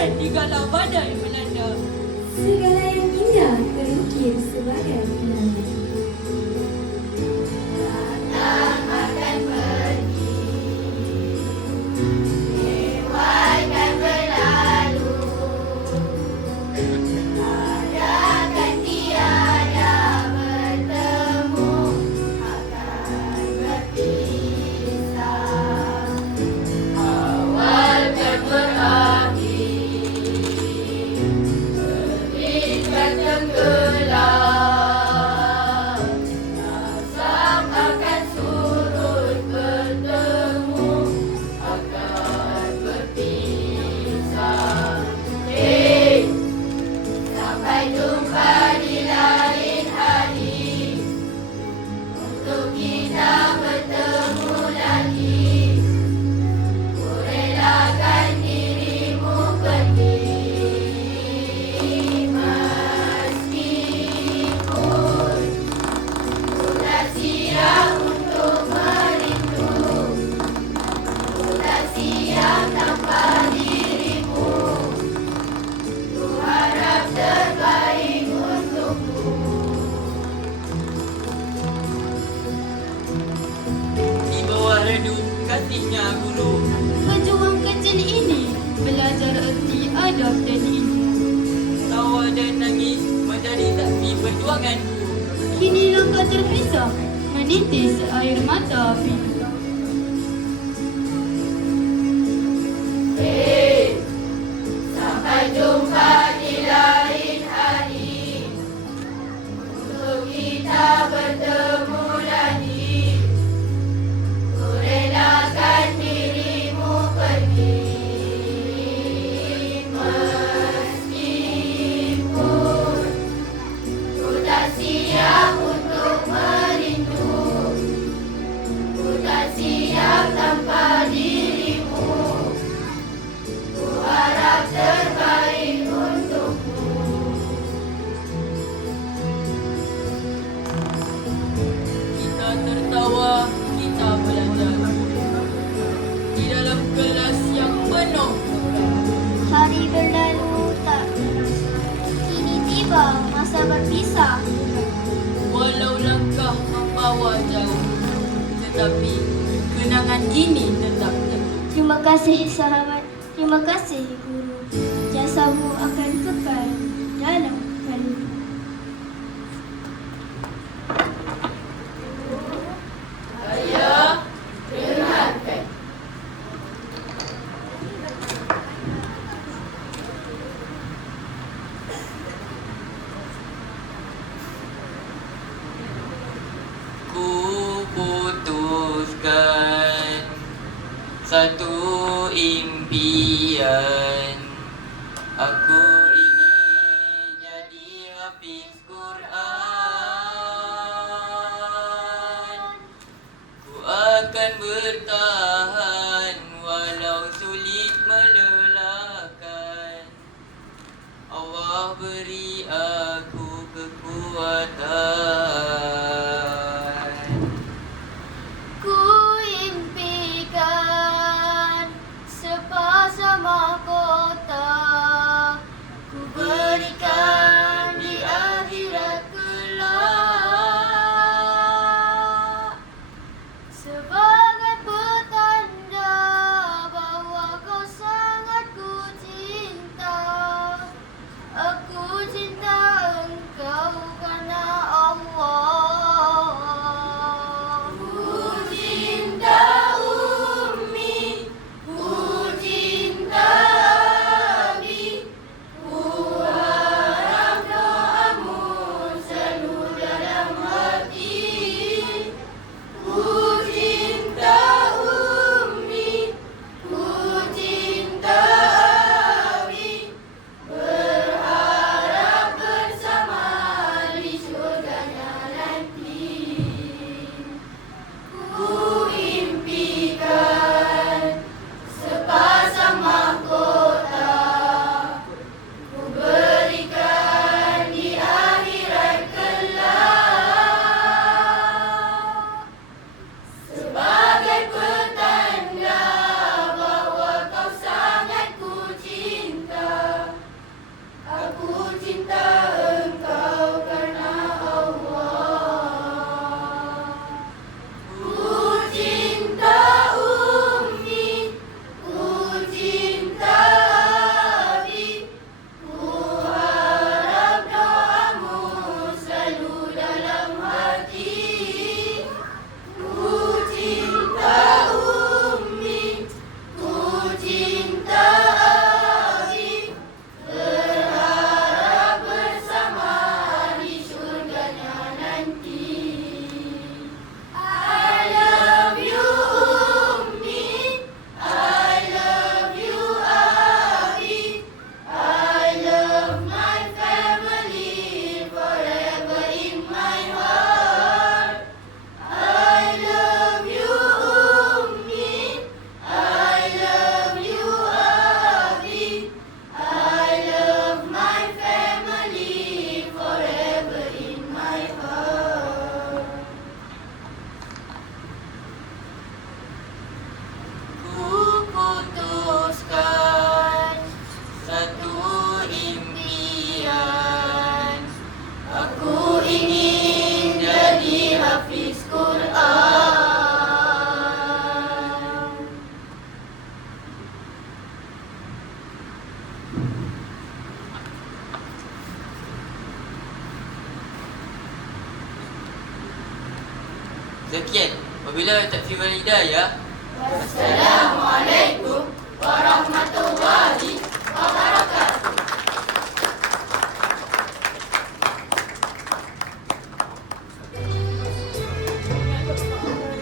keren dikala badai melanda. Segala yang indah terukir sebagai kenangan. Datang akan pergi, lewatkan berlalu, adakan tiada bertemu, akan berpisah. Awal kan berakhir, terbit kan tenggelam, asap akan surut bertemu, akan berpisah. Sampai jumpa di lain hari, untuk kita bertemu lagi. Ku relakan dirimu pergi, meskipun ku tak siap untuk merindu, ku tak siap tanpa dirimu. Ku harap terbaik untukmu. Di bawah redup kasihnya guru, Pejuang kecil ini belajar erti adab dan ilmu. tawa dan nangis menjadi saksi perjuanganku. Kini langkah terpisah menitis air mata pilu. Sampai jumpa di lain hari, untuk kita bertemu lagi. Ku relakan dirimu pergi, meskipun ku tak siap untuk merindu, ku tak siap tanpa dirimu. Ku harap terbaik untukmu. Kita tertawa, kita belajar di dalam kelas yang penuh. Hari berlalu tak terasa. Kini tiba masa berpisah. Walau langkah membawa jauh, tetapi kenangan ini tetap teguh. Terima kasih sahabat, terima kasih guru. Jasamu akan kekal dalam kalbu. Ayah, dengarkan. Ku putuskan satu impian. Aku ingin jadi hafiz Quran. Ku akan bertahan walau sulit melelahkan. Allah beri aku kekuatan. Ku impikan sepasang mahkota, ku berikan di akhirat kelak, sebagai petanda bahwa kau sangat ku cinta. Aku cinta engkau karena Allah. Ku cinta Ummi, ku cinta Abi, ku harap doamu selalu dalam hati. Ku cinta Sekian. Wabillahi taufiq wal hidayah. Wassalamualaikum warahmatullahi wabarakatuh.